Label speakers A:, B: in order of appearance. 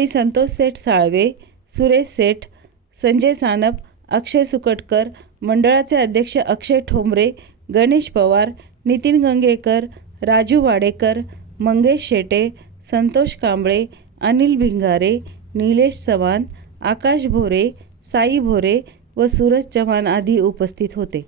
A: यावेळी संतोष सेठ साळवे सुरेश सेठ संजय सानप अक्षय सुकटकर मंडळाचे अध्यक्ष अक्षय ठोंबरे गणेश पवार नितीन गंगेकर राजू वाडेकर मंगेश शेटे संतोष कांबळे अनिल भिंगारे निलेश चव्हाण आकाश भोरे साई भोरे व सूरज चव्हाण आदी उपस्थित होते.